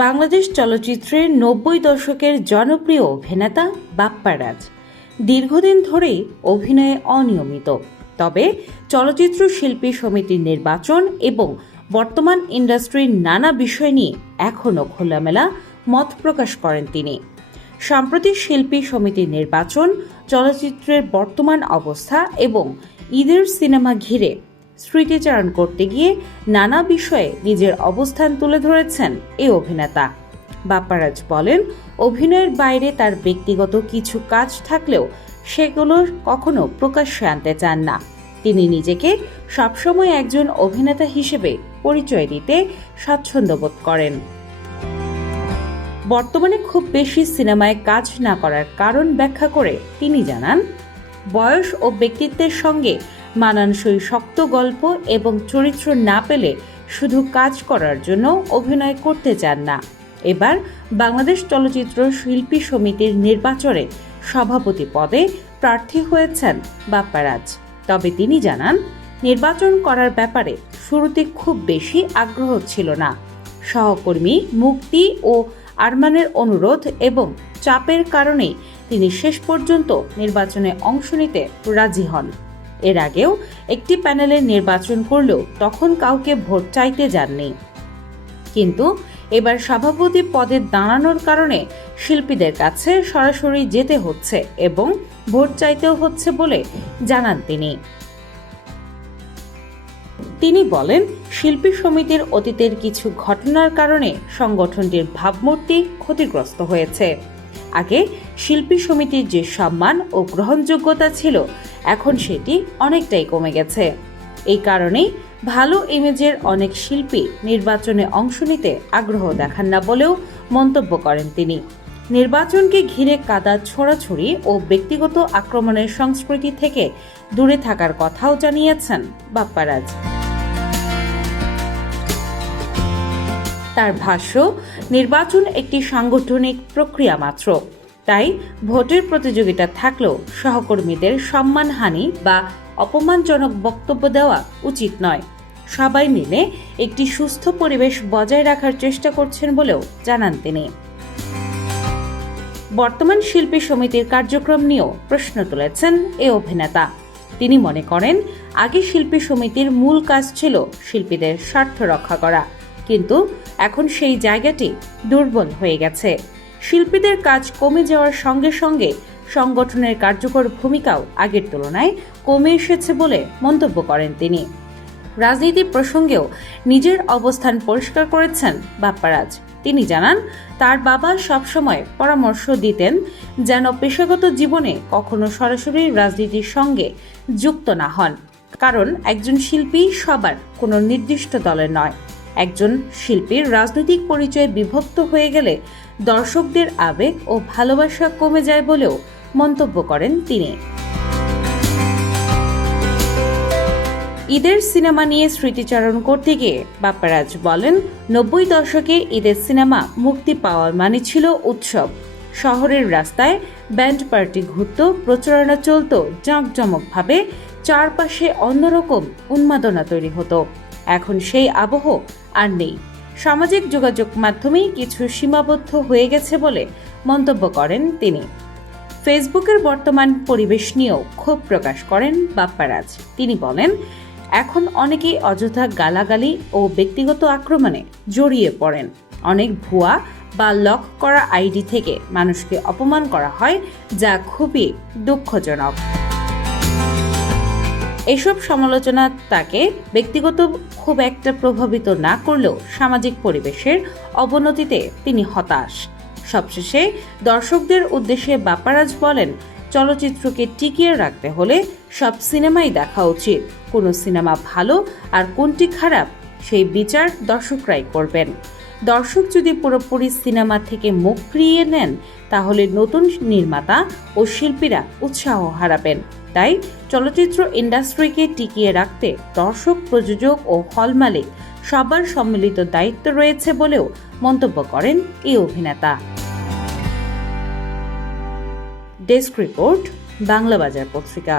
বাংলাদেশ চলচ্চিত্রের ৯০ দশকের জনপ্রিয় অভিনেতা বাপ্পা রাজ দীর্ঘদিন ধরেই অভিনয়ে অনিয়মিত। তবে চলচ্চিত্র শিল্পী সমিতির নির্বাচন এবং বর্তমান ইন্ডাস্ট্রির নানা বিষয় নিয়ে এখনও খোলামেলা মত প্রকাশ করেন তিনি। সাম্প্রতিক শিল্পী সমিতির নির্বাচন, চলচ্চিত্রের বর্তমান অবস্থা এবং ঈদের সিনেমা ঘিরে স্মৃতিচারণ করতে গিয়ে নানা বিষয়ে নিজের অবস্থান তুলে ধরেছেন এই অভিনেতা। বাপ্পা রাজ বলেন, অভিনয়ের বাইরে তার ব্যক্তিগত কিছু কাজ থাকলেও সেগুলো কখনো প্রকাশ্যে আনতে চান না। তিনি নিজেকে সবসময় একজন অভিনেতা হিসেবে পরিচয় দিতে স্বাচ্ছন্দ্য বোধ করেন। বর্তমানে খুব বেশি সিনেমায় কাজ না করার কারণ ব্যাখ্যা করে তিনি জানান, বয়স ও ব্যক্তিত্বের সঙ্গে মানানসই শক্ত গল্প এবং চরিত্র না পেলে শুধু কাজ করার জন্য অভিনয় করতে চান না। এবার বাংলাদেশ চলচ্চিত্র শিল্পী সমিতির নির্বাচনে সভাপতি পদে প্রার্থী হয়েছেন বাপ্পা রাজ। তবে তিনি জানান, নির্বাচন করার ব্যাপারে শুরুতে খুব বেশি আগ্রহ ছিল না। সহকর্মী মুক্তি ও আরমানের অনুরোধ এবং চাপের কারণেই তিনি শেষ পর্যন্ত নির্বাচনে অংশ নিতে রাজি হন। এর আগেও একটি প্যানেলে নির্বাচন করলেও তখন কাউকে ভোট চাইতে যাননি। কিন্তু এবার সভাপতি পদে দাঁড়ানোর কারণে শিল্পীদের কাছে সরাসরি যেতে হচ্ছে এবং ভোট চাইতেও হচ্ছে বলে জানান তিনি বলেন, শিল্পী সমিতির অতীতের কিছু ঘটনার কারণে সংগঠনটির ভাবমূর্তি ক্ষতিগ্রস্ত হয়েছে। আগে শিল্পী সমিতির যে সম্মান ও গ্রহণযোগ্যতা ছিল, এখন সেটি অনেকটাই কমে গেছে। এই কারণেই ভালো ইমেজের অনেক শিল্পী নির্বাচনে অংশ নিতে আগ্রহ দেখান না বলেও মন্তব্য করেন তিনি। নির্বাচনকে ঘিরে কাদা ছোড়াছুড়ি ও ব্যক্তিগত আক্রমণের সংস্কৃতি থেকে দূরে থাকার কথাও জানিয়েছেন বাপ্পা রাজ। তার ভাষ্য, নির্বাচন একটি সাংগঠনিক প্রক্রিয়া মাত্র। তাই ভোটের প্রতিযোগিতা থাকলেও সহকর্মীদের সম্মানহানি বা অপমানজনক বক্তব্য দেওয়া উচিত নয়। সবাই মিলে একটি সুস্থ পরিবেশ বজায় রাখার চেষ্টা করছেন বলেও জানান তিনি। বর্তমান শিল্পী সমিতির কার্যক্রম নিয়েও প্রশ্ন তুলেছেন এই অভিনেতা। তিনি মনে করেন, আগে শিল্পী সমিতির মূল কাজ ছিল শিল্পীদের স্বার্থ রক্ষা করা, কিন্তু এখন সেই জায়গাটি দুর্বল হয়ে গেছে। শিল্পীদের কাজ কমে যাওয়ার সঙ্গে সঙ্গে সংগঠনের কার্যকর ভূমিকাও আগের তুলনায় কমে এসেছে বলে মন্তব্য করেন তিনি। রাজনীতি প্রসঙ্গেও নিজের অবস্থান পরিষ্কার করেছেন বাপ্পা রাজ। তিনি জানান, তার বাবা সবসময় পরামর্শ দিতেন যেন পেশাগত জীবনে কখনো সরাসরি রাজনীতির সঙ্গে যুক্ত না হন, কারণ একজন শিল্পী সবার কোনো নির্দিষ্ট দলের নয়। একজন শিল্পীর রাজনৈতিক পরিচয় বিভক্ত হয়ে গেলে দর্শকদের আবেগ ও ভালোবাসা কমে যায় বলেও মন্তব্য করেন তিনি। ঈদের সিনেমা নিয়ে স্মৃতিচারণ করতে গিয়ে বাপ্পা রাজ বলেন, ৯০ দশকে ঈদের সিনেমা মুক্তি পাওয়ার মানে ছিল উৎসব। শহরের রাস্তায় ব্যান্ড পার্টি ঘুরত, প্রচারণা চলত জাঁকজমকভাবে, চারপাশে অন্যরকম উন্মাদনা তৈরি হতো। এখন সেই আবহ আর নেই। সামাজিক যোগাযোগ মাধ্যমেই কিছু সীমাবদ্ধ হয়ে গেছে বলে মন্তব্য করেন তিনি। ফেসবুকের বর্তমান পরিবেশ নিয়েও ক্ষোভ প্রকাশ করেন বাপ্পা রাজ। তিনি বলেন, এখন অনেকেই অযথা গালাগালি ও ব্যক্তিগত আক্রমণে জড়িয়ে পড়েন। অনেক ভুয়া বা লক করা আইডি থেকে মানুষকে অপমান করা হয়, যা খুবই দুঃখজনক। এসব সমালোচনা তাকে ব্যক্তিগত খুব একটা প্রভাবিত না করলেও সামাজিক পরিবেশের অবনতিতে তিনি হতাশ। সবশেষে দর্শকদের উদ্দেশ্যে বাপ্পা রাজ বলেন, চলচ্চিত্রকে টিকিয়ে রাখতে হলে সব সিনেমাই দেখা উচিত। কোনো সিনেমা ভালো আর কোনটি খারাপ সেই বিচার দর্শকরাই করবেন। দর্শক যদি পুরোপুরি সিনেমা থেকে মুখ ফিরিয়ে নেন, তাহলে নতুন নির্মাতা ও শিল্পীরা উৎসাহ হারাবেন। তাই চলচ্চিত্র ইন্ডাস্ট্রিকে টিকিয়ে রাখতে দর্শক, প্রযোজক ও হল মালিক সবার সম্মিলিত দায়িত্ব রয়েছে বলেও মন্তব্য করেন এই অভিনেতা। ডেস্ক রিপোর্ট, বাংলা বাজার পত্রিকা।